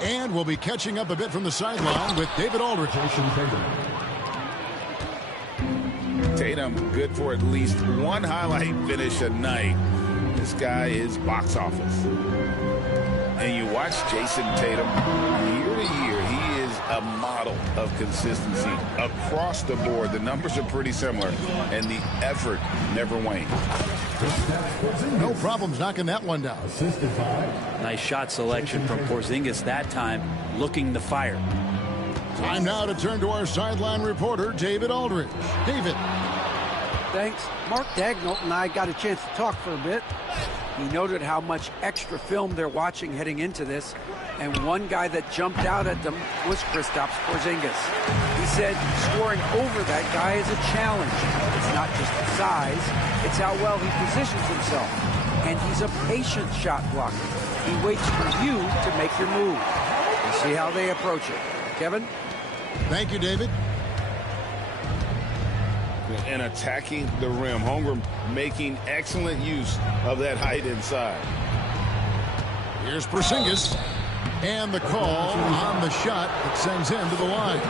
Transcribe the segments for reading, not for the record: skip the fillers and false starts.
And we'll be catching up a bit from the sideline with David Aldridge. Tatum, good for at least one highlight finish a night. This guy is box office. And you watch Jason Tatum year to year, he is a model of consistency across the board. The numbers are pretty similar, and the effort never wanes. No problems knocking that one down. Nice shot selection from Porzingis that time, looking to fire. Time now to turn to our sideline reporter, David Aldridge. David. Thanks. Mark Daigneault and I got a chance to talk for a bit. He noted how much extra film they're watching heading into this, and one guy that jumped out at them was Kristaps Porzingis. He said scoring over that guy is a challenge. It's not just the size, it's how well he positions himself. And he's a patient shot blocker. He waits for you to make your move. We'll see how they approach it. Kevin? Thank you, David. And attacking the rim. Holmgren making excellent use of that height inside. Here's Porzingis. And the call on the shot that sends him to the line.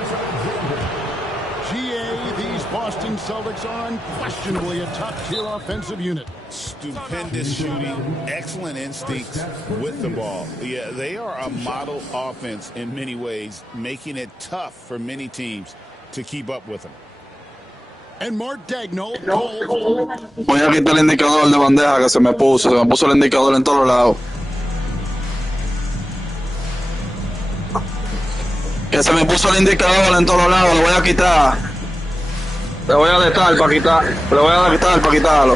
GA, these Boston Celtics are unquestionably a top-tier offensive unit. Stupendous shooting, excellent instincts with the ball. Yeah, they are a model offense in many ways, making it tough for many teams to keep up with them. And Mark Daigneault. Voy a quitar el indicador de bandeja que se me puso el indicador en todos lados. Que se me puso el indicador en todos lados, lo voy a quitar. Le voy a quitar para quitarlo.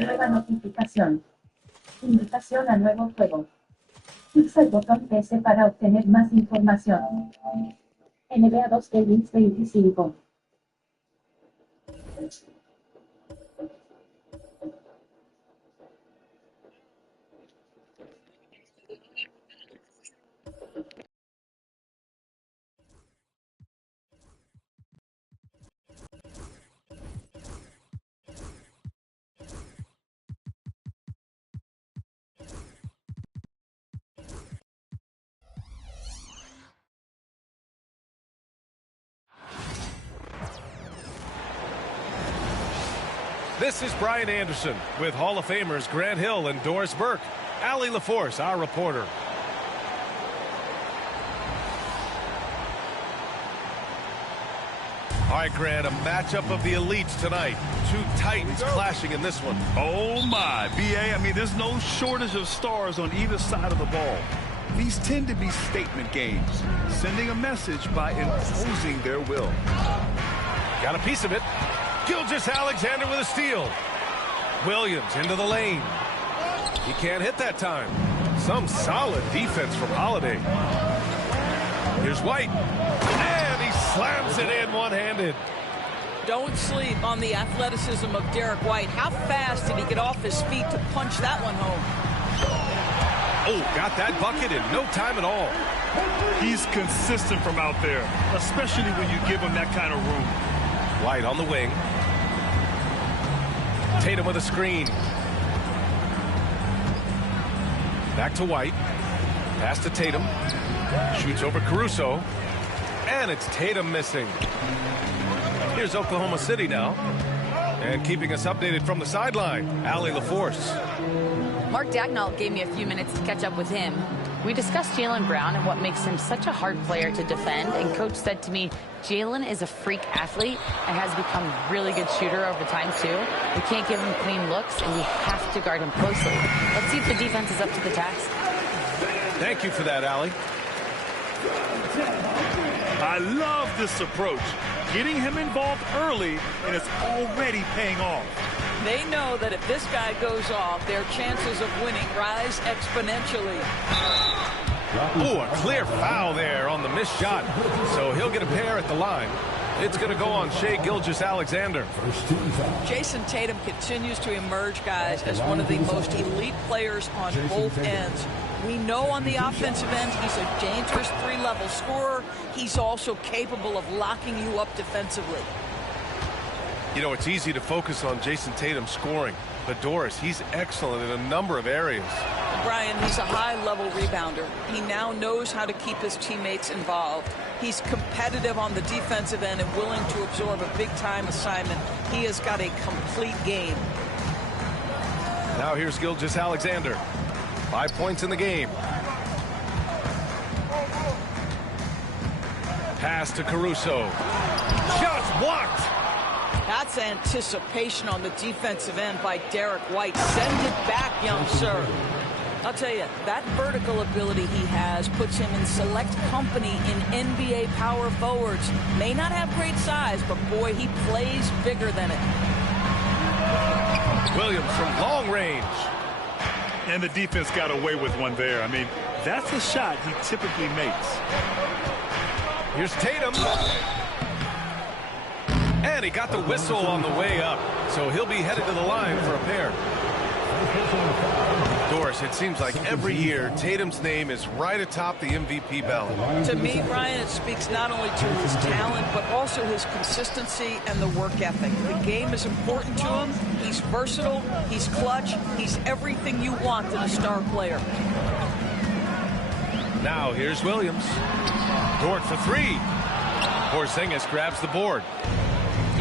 Nueva notificación. Invitación a nuevo juego. Pulsa el botón PS para obtener más información. NBA2K25. This is Brian Anderson with Hall of Famers Grant Hill and Doris Burke. Allie LaForce, our reporter. All right, Grant, a matchup of the elites tonight. Two titans clashing in this one. Oh, my. B.A., I mean, there's no shortage of stars on either side of the ball. These tend to be statement games, sending a message by imposing their will. Got a piece of it. Gilgeous-Alexander with a steal. Williams into the lane. He can't hit that time. Some solid defense from Holiday. Here's White. And he slams it in one-handed. Don't sleep on the athleticism of Derek White. How fast did he get off his feet to punch that one home? Oh, got that bucket in no time at all. He's consistent from out there, especially when you give him that kind of room. White on the wing. Tatum with a screen. Back to White. Pass to Tatum. Shoots over Caruso. And it's Tatum missing. Here's Oklahoma City now. And keeping us updated from the sideline, Allie LaForce. Mark Daigneault gave me a few minutes to catch up with him. We discussed Jaylen Brown and what makes him such a hard player to defend, and Coach said to me, Jaylen is a freak athlete and has become a really good shooter over time, too. We can't give him clean looks, and we have to guard him closely. Let's see if the defense is up to the task. Thank you for that, Allie. I love this approach. Getting him involved early, and it's already paying off. They know that if this guy goes off, their chances of winning rise exponentially. Oh, a clear foul there on the missed shot. So he'll get a pair at the line. It's going to go on Shai Gilgeous-Alexander. Jason Tatum continues to emerge, guys, as one of the most elite players on both ends. We know on the offensive end he's a dangerous three-level scorer. He's also capable of locking you up defensively. You know, it's easy to focus on Jason Tatum scoring, but Doris, he's excellent in a number of areas. Brian, he's a high-level rebounder. He now knows how to keep his teammates involved. He's competitive on the defensive end and willing to absorb a big-time assignment. He has got a complete game. Now here's Gilgeous-Alexander. 5 points in the game. Pass to Caruso. Shots blocked. That's anticipation on the defensive end by Derek White. Send it back, young sir. I'll tell you, that vertical ability he has puts him in select company in NBA power forwards. May not have great size, but boy, he plays bigger than it. Williams from long range. And the defense got away with one there. I mean, that's a shot he typically makes. Here's Tatum. And he got the whistle on the way up. So he'll be headed to the line for a pair. Doris, it seems like every year Tatum's name is right atop the MVP ballot. To me, Brian, it speaks not only to his talent, but also his consistency and the work ethic. The game is important to him. He's versatile. He's clutch. He's everything you want in a star player. Now here's Williams. Dort for three. Porzingis grabs the board.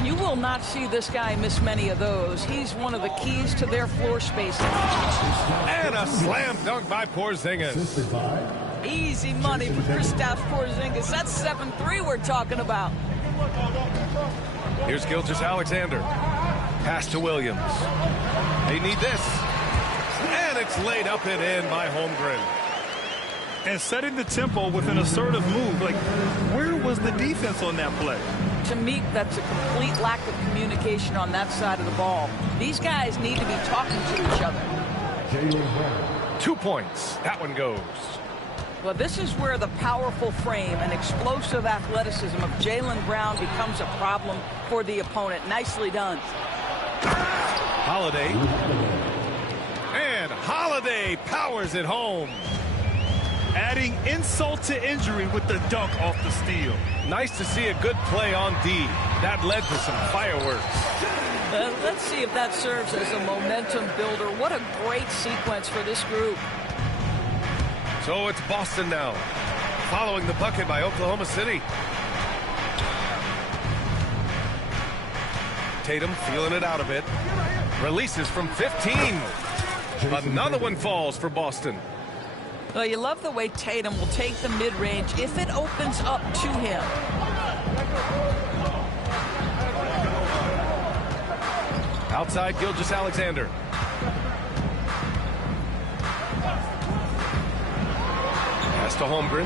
You will not see this guy miss many of those. He's one of the keys to their floor spacing. And a slam dunk by Porzingis. Easy money for Kristaps Porzingis. That's 7-3 we're talking about. Here's Gilgeous-Alexander. Pass to Williams. They need this. And it's laid up and in by Holmgren. And setting the tempo with an assertive move. Like, where was the defense on that play? To me, that's a complete lack of communication on that side of the ball. These guys need to be talking to each other. 2 points. That one goes. Well, this is where the powerful frame and explosive athleticism of Jaylen Brown becomes a problem for the opponent. Nicely done. Holiday. And Holiday powers it home. Adding insult to injury with the dunk off the steal. Nice to see a good play on D. That led to some fireworks. Let's see if that serves as a momentum builder. What a great sequence for this group. So it's Boston now, following the bucket by Oklahoma City. Tatum feeling it out a bit. Releases from 15. Another one falls for Boston. Well, you love the way Tatum will take the mid-range if it opens up to him. Outside, Gilgeous-Alexander. Pass to Holmgren.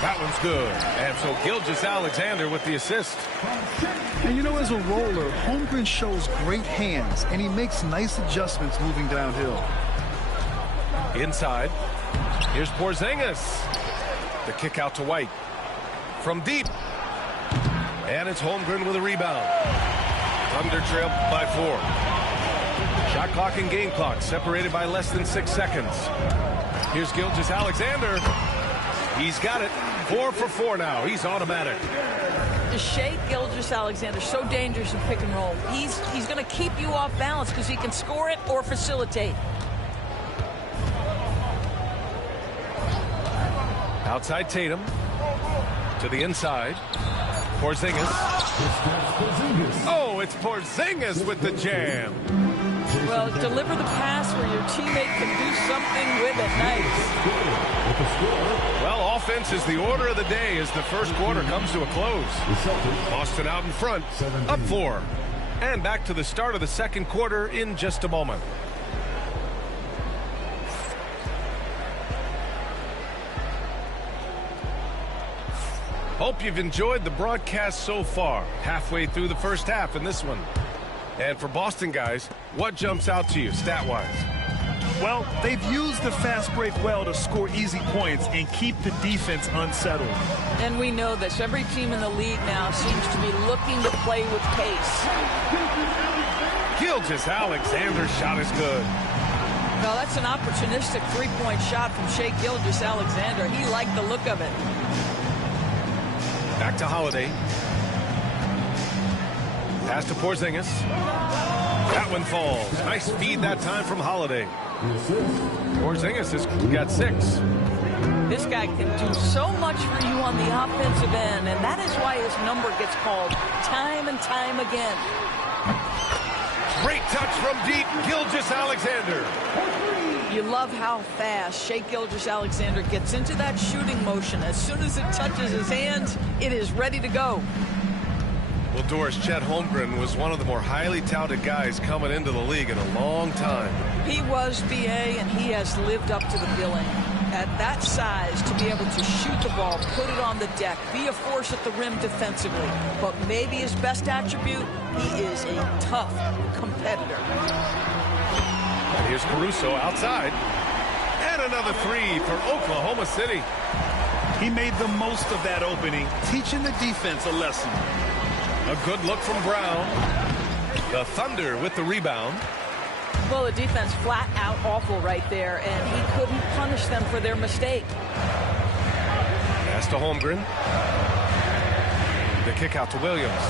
That one's good. And so Gilgeous-Alexander with the assist. And you know, as a roller, Holmgren shows great hands, and he makes nice adjustments moving downhill. Inside. Here's Porzingis. The kick out to White. From deep. And it's Holmgren with a rebound. Thunder trail by 4. Shot clock and game clock separated by less than 6 seconds. Here's Gilgeous-Alexander. He's got it. 4 for 4 now. He's automatic. Shai Gilgeous-Alexander, so dangerous in pick and roll. He's going to keep you off balance because he can score it or facilitate. Outside Tatum. To the inside. Porzingis. Oh, it's Porzingis with the jam. Well, deliver the pass where your teammate can do something with it. Nice. Well, offense is the order of the day as the first quarter comes to a close. Boston out in front, up 4. And back to the start of the second quarter in just a moment. Hope you've enjoyed the broadcast so far. Halfway through the first half in this one. And for Boston guys, what jumps out to you stat-wise? Well, they've used the fast break well to score easy points and keep the defense unsettled. And we know this. Every team in the league now seems to be looking to play with pace. Gilgeous-Alexander's shot is good. Well, that's an opportunistic three-point shot from Shai Gilgeous-Alexander. He liked the look of it. Back to Holiday. Pass to Porzingis. That one falls. Nice feed that time from Holiday. Porzingis has got 6. This guy can do so much for you on the offensive end, and that is why his number gets called time and time again. Great touch from deep, Gilgeous-Alexander. You love how fast Shai Gilgeous-Alexander gets into that shooting motion. As soon as it touches his hands, it is ready to go. Well, Doris, Chet Holmgren was one of the more highly touted guys coming into the league in a long time. He was, BA, and he has lived up to the billing. At that size, to be able to shoot the ball, put it on the deck, be a force at the rim defensively. But maybe his best attribute, he is a tough competitor. And here's Caruso outside. And another 3 for Oklahoma City. He made the most of that opening, teaching the defense a lesson. A good look from Brown. The Thunder with the rebound. Well, the defense flat out awful right there, and he couldn't punish them for their mistake. Pass to Holmgren. The kick out to Williams.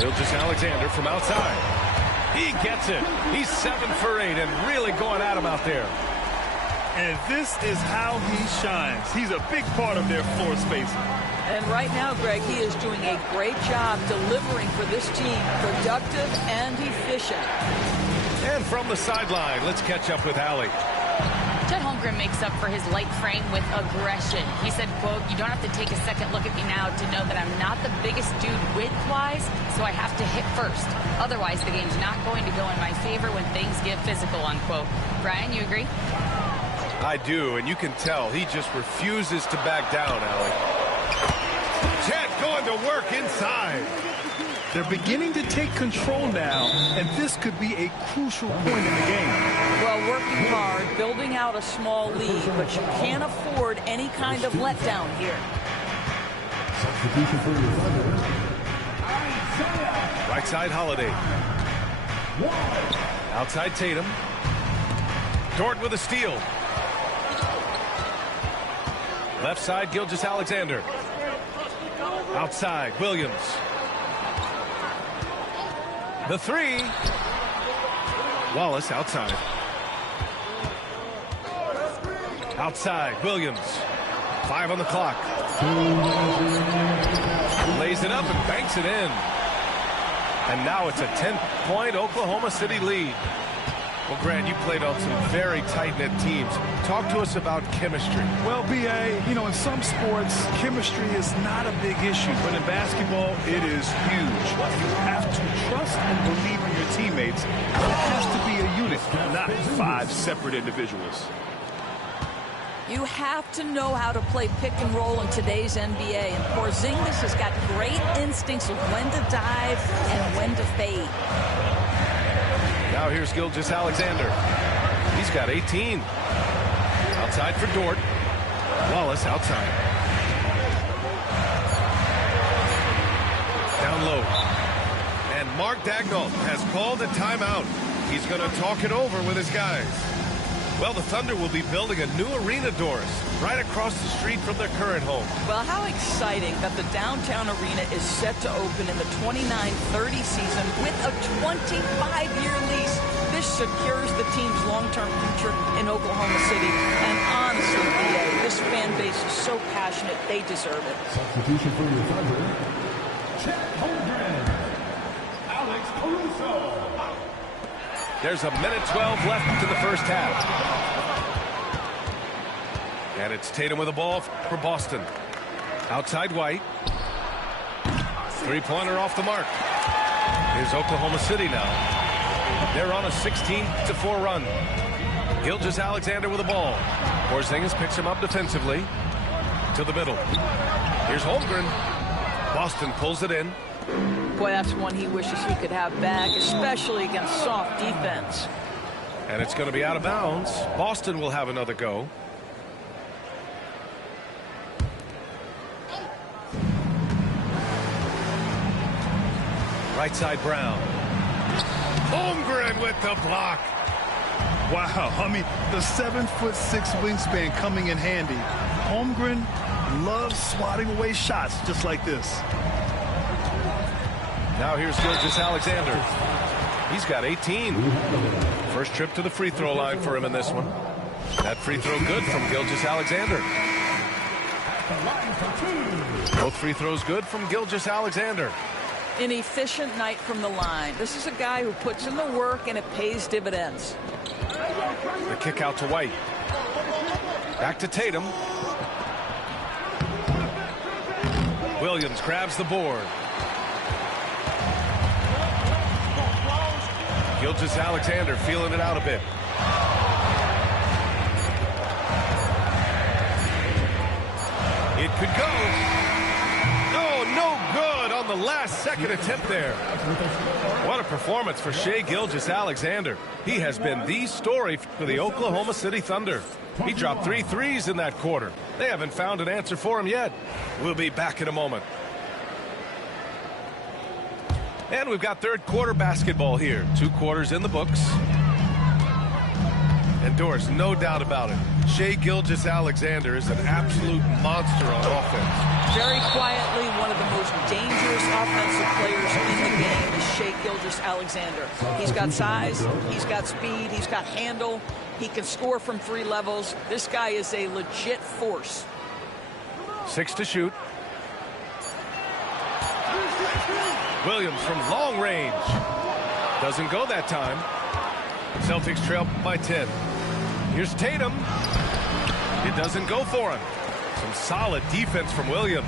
Gilgeous-Alexander from outside. He gets it. He's 7 for 8 and really going at him out there. And this is how he shines. He's a big part of their floor spacing. And right now, Greg, he is doing a great job delivering for this team, productive and efficient. And from the sideline, let's catch up with Allie. Chet Holmgren makes up for his light frame with aggression. He said, quote, "You don't have to take a second look at me now to know that I'm not the biggest dude width-wise, so I have to hit first. Otherwise, the game's not going to go in my favor when things get physical," unquote. Brian, you agree? I do, and you can tell he just refuses to back down, Allie. Chet going to work inside. They're beginning to take control now, and this could be a crucial point in the game. Well, working hard, building out a small lead, but you can't afford any kind of letdown here. Right side, Holiday. Outside, Tatum. Dort with a steal. Left side, Gilgeous-Alexander. Outside, Williams. The 3. Wallace outside. Outside, Williams. 5 on the clock. Lays it up and banks it in. And now it's a 10-point Oklahoma City lead. Well, Grant, you played on some very tight-knit teams. Talk to us about chemistry. Well, BA, you know, in some sports, chemistry is not a big issue. But in basketball, it is huge. You have to trust and believe in your teammates. It has to be a unit, not 5 separate individuals. You have to know how to play pick and roll in today's NBA. And Porzingis has got great instincts of when to dive and when to fade. Now here's Gilgeous-Alexander. He's got 18. Outside for Dort. Wallace outside. Down low. And Mark Daigneault has called a timeout. He's going to talk it over with his guys. Well, the Thunder will be building a new arena, Doris, right across the street from their current home. Well, how exciting that the downtown arena is set to open in the 29-30 season with a 25-year lease. This secures the team's long-term future in Oklahoma City. And honestly, BA, this fan base is so passionate, they deserve it. Substitution for the Thunder, Chet Holmgren, Alex Caruso. There's 1:12 left to the first half. And it's Tatum with the ball for Boston. Outside White. Three-pointer off the mark. Here's Oklahoma City now. They're on a 16-4 run. Gilgeous-Alexander with the ball. Porzingis picks him up defensively. To the middle. Here's Holmgren. Boston pulls it in. Boy, that's one he wishes he could have back, especially against soft defense. And it's going to be out of bounds. Boston will have another go. Right side Brown. Holmgren with the block. Wow, I mean, the 7'6" wingspan coming in handy. Holmgren loves swatting away shots just like this. Now here's Gilgeous-Alexander. He's got 18. First trip to the free throw line for him in this one. That free throw good from Gilgeous-Alexander. Both free throws good from Gilgeous-Alexander. An efficient night from the line. This is a guy who puts in the work and it pays dividends. The kick out to White. Back to Tatum. Williams grabs the board. Gilgeous-Alexander feeling it out a bit. It could go. Oh, no good on the last second attempt there. What a performance for Shai Gilgeous-Alexander. He has been the story for the Oklahoma City Thunder. He dropped 3 threes in that quarter. They haven't found an answer for him yet. We'll be back in a moment. And we've got third quarter basketball here. 2 quarters in the books. And Doris, no doubt about it, Shai Gilgeous-Alexander is an absolute monster on offense. Very quietly, one of the most dangerous offensive players in the game is Shai Gilgeous-Alexander. He's got size, he's got speed, he's got handle, he can score from 3 levels. This guy is a legit force. 6 to shoot. Williams from long range. Doesn't go that time. Celtics trail by 10. Here's Tatum. It doesn't go for him. Some solid defense from Williams.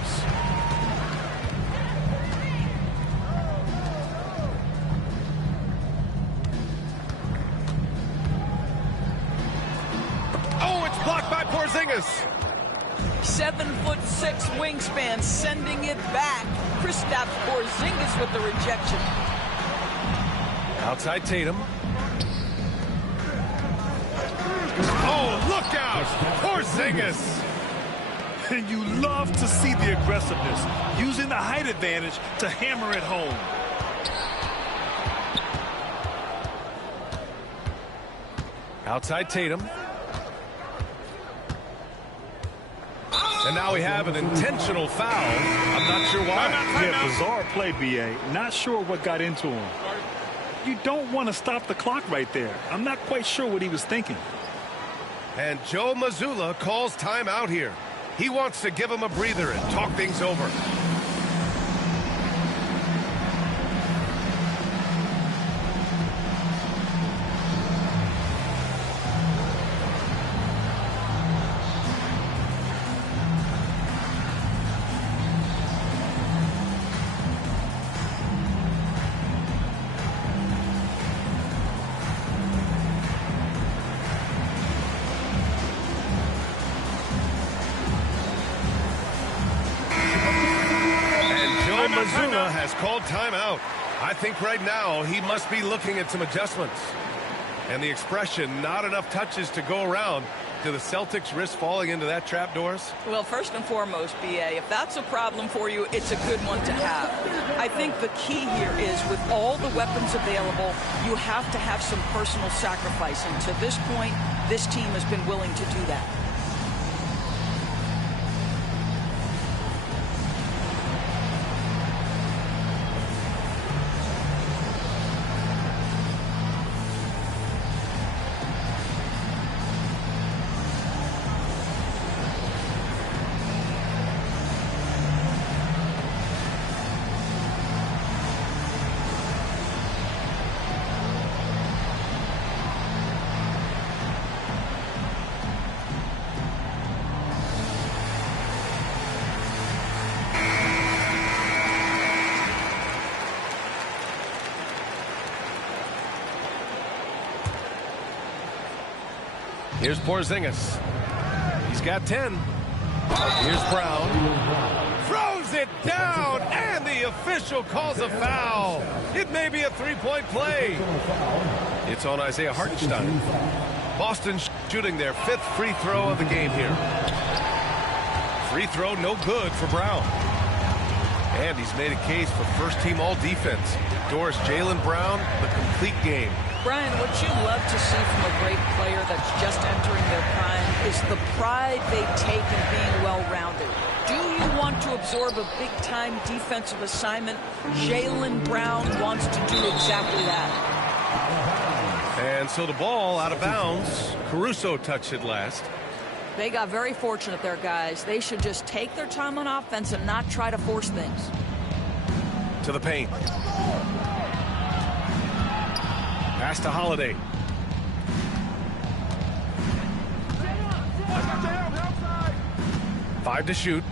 Oh, it's blocked by Porzingis. 7'6" wingspan, sending it back. Kristaps Porzingis with the rejection. Outside Tatum. Oh, look out! Porzingis! And you love to see the aggressiveness, using the height advantage to hammer it home. Outside Tatum. And now we have an intentional foul. I'm not sure why. Yeah, bizarre play, B.A. Not sure what got into him. You don't want to stop the clock right there. I'm not quite sure what he was thinking. And Joe Mazzulla calls timeout here. He wants to give him a breather and talk things over. Mazzulla has called timeout. I think right now he must be looking at some adjustments. And the expression, not enough touches to go around. Do the Celtics risk falling into that trap, Doris? Well, first and foremost, B.A., if that's a problem for you, it's a good one to have. I think the key here is with all the weapons available, you have to have some personal sacrifice. And to this point, this team has been willing to do that. Here's Porzingis. He's got 10. Here's Brown. Throws it down, and the official calls a foul. It may be a three-point play. It's on Isaiah Hartenstein. Boston shooting their 5th free throw of the game here. Free throw no good for Brown. And he's made a case for first-team all-defense. Doris, Jaylen Brown, the complete game. Brian, what you love to see from a great player that's just entering their prime is the pride they take in being well-rounded. Do you want to absorb a big-time defensive assignment? Jaylen Brown wants to do exactly that. And so the ball out of bounds. Caruso touched it last. They got very fortunate there, guys. They should just take their time on offense and not try to force things. To the paint. Pass to Holiday. Five to shoot.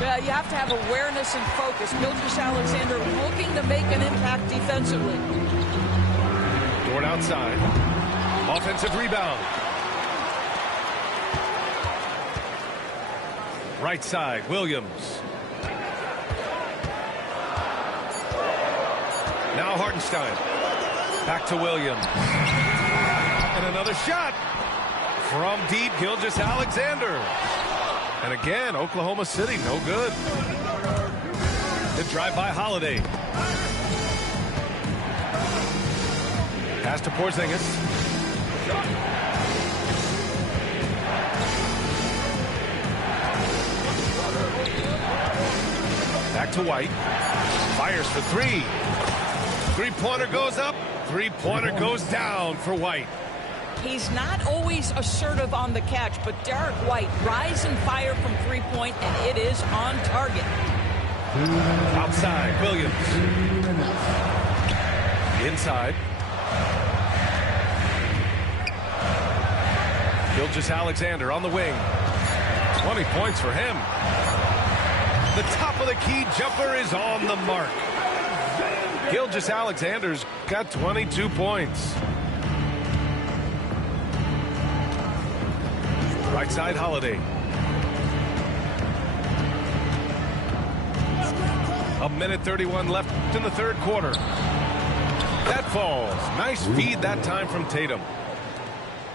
Yeah, you have to have awareness and focus. Gilgeous-Alexander looking to make an impact defensively. Dort outside. Offensive rebound. Right side, Williams. Now Hartenstein. Back to Williams. And another shot. From deep, Gilgeous-Alexander. And again, Oklahoma City, no good. Good drive by Holiday. Pass to Porzingis. Back to White. Fires for three. Three-pointer goes up. Three-pointer goes down for White. He's not always assertive on the catch, but Derek White rise and fire from three-point, and it is on target. Outside, Williams. Inside. Gilgeous-Alexander on the wing. 20 points for him. The top of the key jumper is on the mark. Gilgeous-Alexander's got 22 points. Right side, Holiday. A minute 31 left in the third quarter. That falls. Nice feed that time from Tatum.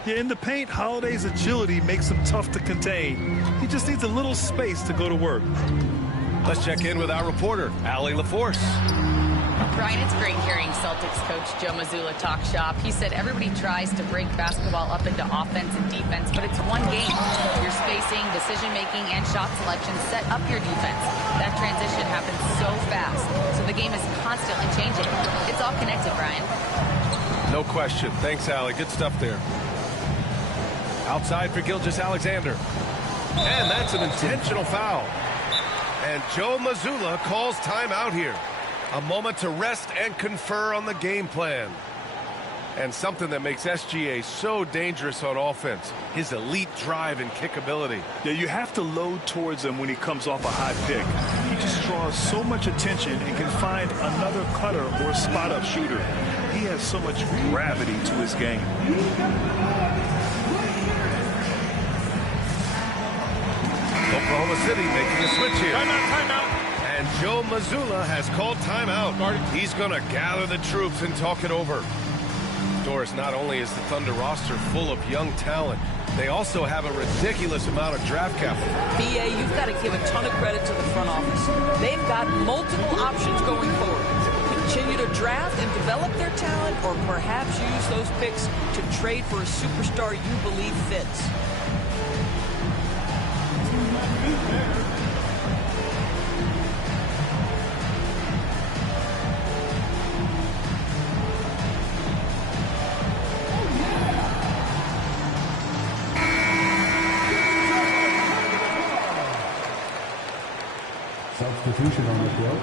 Yeah, in the paint, Holiday's agility makes him tough to contain. He just needs a little space to go to work. Let's check in with our reporter, Allie LaForce. Brian, it's great hearing Celtics coach Joe Mazzulla talk shop. He said everybody tries to break basketball up into offense and defense, but it's one game. Your spacing, decision-making, and shot selection set up your defense. That transition happens so fast, so the game is constantly changing. It's all connected, Brian. No question. Thanks, Allie. Good stuff there. Outside for Gilgeous-Alexander. And that's an intentional foul. And Joe Mazzulla calls timeout here. A moment to rest and confer on the game plan. And something that makes SGA so dangerous on offense, his elite drive and kickability. Yeah, you have to load towards him when he comes off a high pick. He just draws so much attention and can find another cutter or spot-up shooter. He has so much gravity to his game. Oklahoma City making a switch here. Timeout. And Joe Mazzulla has called timeout. He's going to gather the troops and talk it over. Doris, not only is the Thunder roster full of young talent, they also have a ridiculous amount of draft capital. BA, you've got to give a ton of credit to the front office. They've got multiple options going forward. Continue to draft and develop their talent, or perhaps use those picks to trade for a superstar you believe fits. Substitution on the field.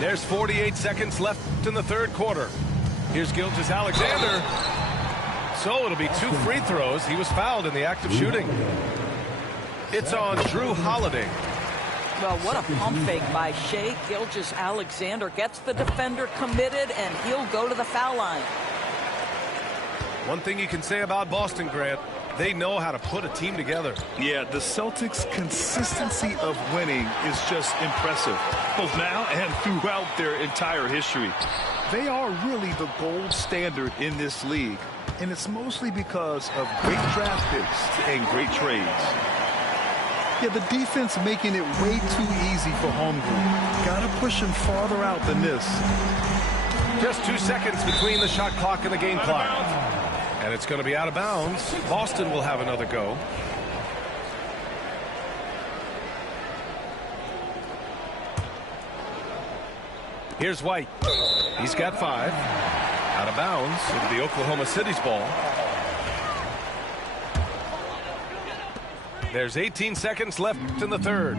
There's 48 seconds left in the third quarter. Here's Gilgeous-Alexander. So it'll be 2 free throws. He was fouled in the act of shooting. It's on Drew Holiday. Well, what a pump fake by Shai Gilgeous-Alexander. Gets the defender committed, and he'll go to the foul line. One thing you can say about Boston, Grant, They know how to put a team together. Yeah, the Celtics' consistency of winning is just impressive, both now and throughout their entire history. They are really the gold standard in this league, and it's mostly because of great draft picks and great trades. Yeah, the defense making it way too easy for home group. Got to push them farther out than this. Just 2 seconds between the shot clock and the game clock. And it's going to be out of bounds. Boston will have another go. Here's White. He's got 5. Out of bounds. It'll be Oklahoma City's ball. There's 18 seconds left in the third.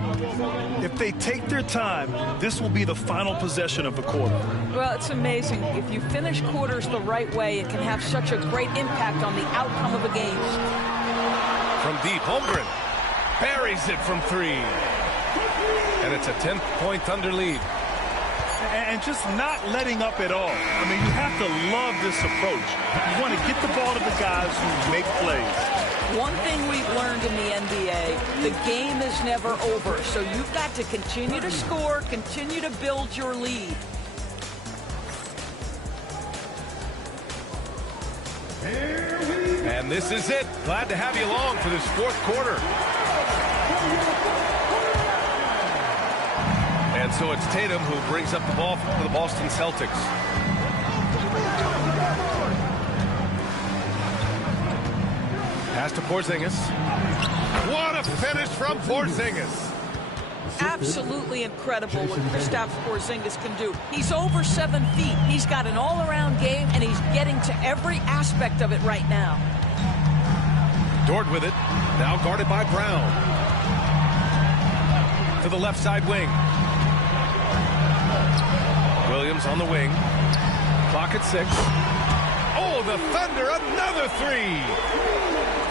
If they take their time, this will be the final possession of the quarter. Well, it's amazing. If you finish quarters the right way, it can have such a great impact on the outcome of a game. From deep, Holmgren buries it from 3. And it's a 10-point Thunder lead. And just not letting up at all. I mean, you have to love this approach. You want to get the ball to the guys who make plays. One thing we've learned in the NBA, the game is never over. So you've got to continue to score, continue to build your lead. And this is it. Glad to have you along for this fourth quarter. And so it's Tatum who brings up the ball for the Boston Celtics. Pass to Porzingis. What a finish from Porzingis. Absolutely incredible what Kristaps Porzingis can do. He's over 7 feet. He's got an all-around game, and he's getting to every aspect of it right now. Dort with it. Now guarded by Brown. To the left side wing. Williams on the wing. Clock at 6. Oh, the Thunder, another 3.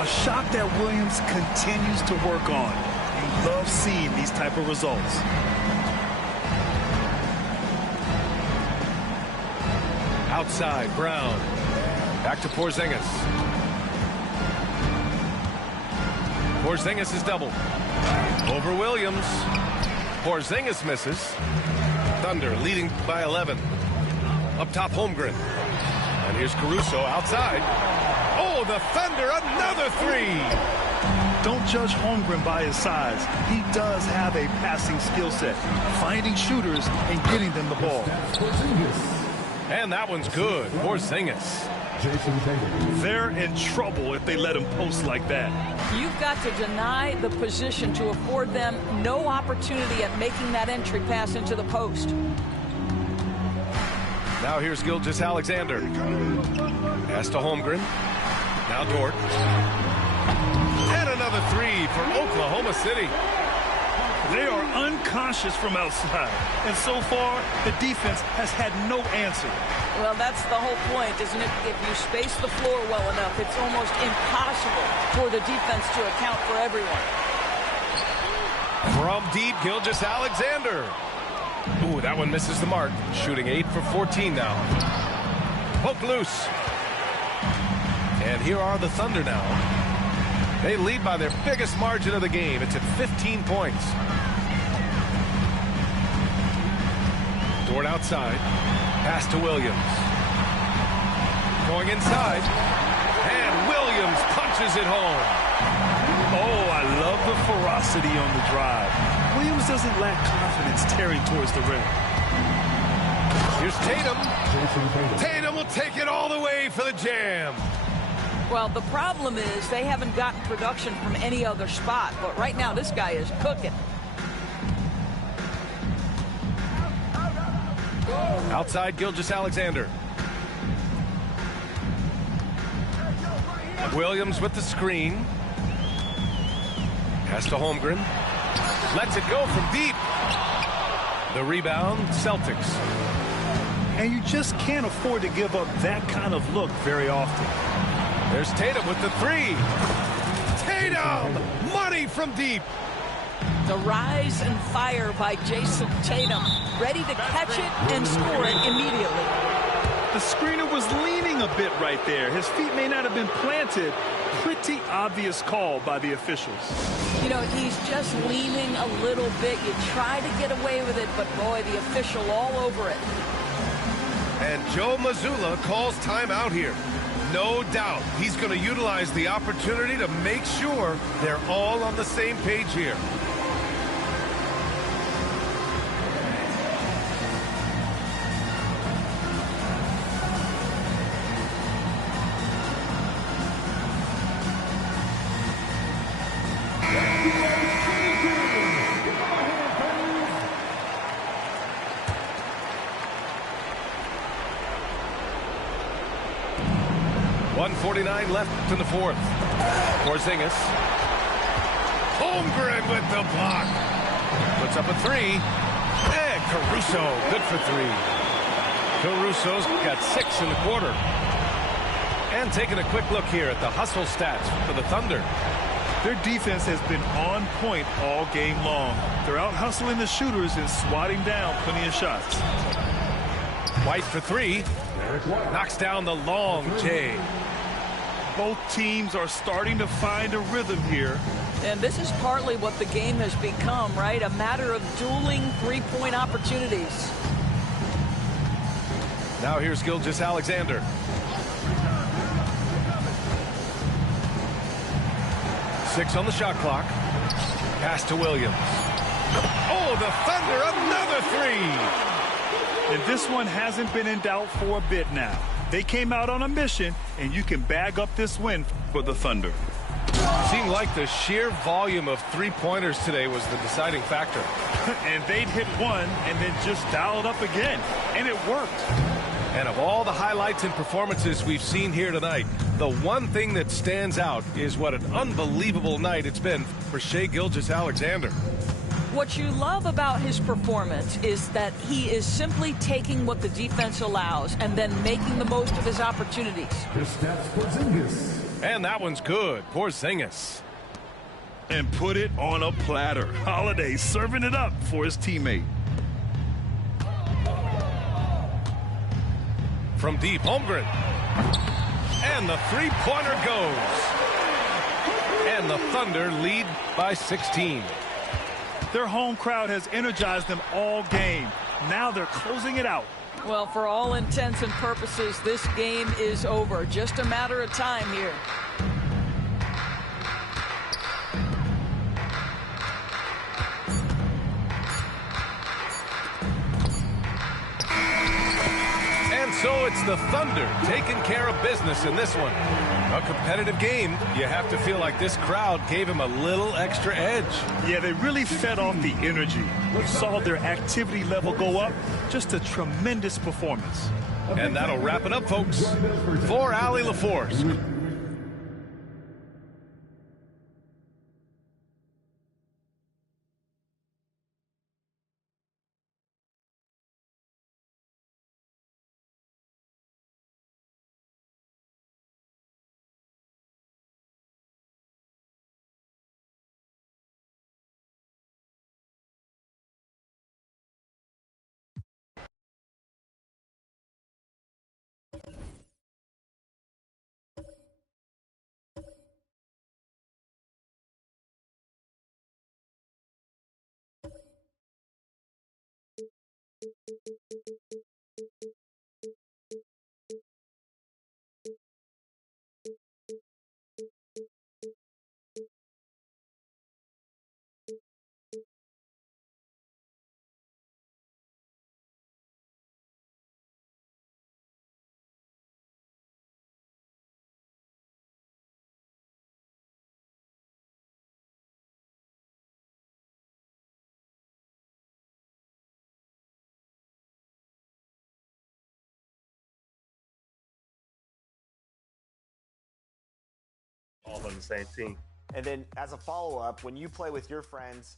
A shot that Williams continues to work on. You love seeing these type of results. Outside, Brown. Back to Porzingis. Porzingis is doubled. Over Williams. Porzingis misses. Thunder leading by 11. Up top, Holmgren. And here's Caruso outside. Oh, the Thunder, another 3. Don't judge Holmgren by his size. He does have a passing skill set, finding shooters and getting them the ball. And that one's good. Porzingis. They're in trouble if they let him post like that. You've got to deny the position to afford them no opportunity at making that entry pass into the post. Now here's Gilgeous-Alexander. Pass to Holmgren. Now Dort. And another 3 for Oklahoma City. They are unconscious from outside. And so far, the defense has had no answer. Well, that's the whole point, isn't it? If you space the floor well enough, it's almost impossible for the defense to account for everyone. From deep, Gilgeous-Alexander. Ooh, that one misses the mark. Shooting 8 for 14 now. Poke loose. And here are the Thunder now. They lead by their biggest margin of the game. It's at 15 points. Dort outside. Pass to Williams. Going inside. And Williams punches it home. Oh, I love the ferocity on the drive. Williams doesn't lack confidence tearing towards the rim. Here's Tatum. Tatum will take it all the way for the jam. Well, the problem is they haven't gotten production from any other spot, but right now this guy is cooking. Outside, Gilgeous-Alexander. Williams with the screen. Pass to Holmgren. Lets it go from deep. The rebound, Celtics. And you just can't afford to give up that kind of look very often. There's Tatum with the 3. Tatum! Money from deep. The rise and fire by Jason Tatum. Ready to catch it and score it immediately. The screener was leaning a bit right there. His feet may not have been planted. Pretty obvious call by the officials. You know, he's just leaning a little bit. You try to get away with it, but boy, the official all over it. And Joe Mazzulla calls timeout here. No doubt he's going to utilize the opportunity to make sure they're all on the same page here. .149 left in the fourth. Porzingis. Holmgren with the block. Puts up a three. And Caruso, good for three. Caruso's got 6 in the quarter. And taking a quick look here at the hustle stats for the Thunder. Their defense has been on point all game long. They're out hustling the shooters and swatting down plenty of shots. White for three. Knocks down the long J. Both teams are starting to find a rhythm here. And this is partly what the game has become, right? A matter of dueling three-point opportunities. Now here's Gilgeous-Alexander. Six on the shot clock. Pass to Williams. Oh, the Thunder, another three. And this one hasn't been in doubt for a bit now. They came out on a mission, and you can bag up this win for the Thunder. Seemed like the sheer volume of three-pointers today was the deciding factor. And they'd hit one and then just dial it up again. And it worked. And of all the highlights and performances we've seen here tonight, the one thing that stands out is what an unbelievable night it's been for Shai Gilgeous-Alexander. What you love about his performance is that he is simply taking what the defense allows and then making the most of his opportunities. And that one's good. Porzingis. And put it on a platter. Holiday serving it up for his teammate. From deep, Holmgren. And the three-pointer goes. And the Thunder lead by 16. Their home crowd has energized them all game. Now they're closing it out. Well, for all intents and purposes, this game is over. Just a matter of time here. And so it's the Thunder taking care of business in this one. A competitive game. You have to feel like this crowd gave him a little extra edge. Yeah, they really fed off the energy. You saw their activity level go up. Just a tremendous performance. And that'll wrap it up, folks. For Allie LaForce. All on the same team. And then as a follow-up, when you play with your friends,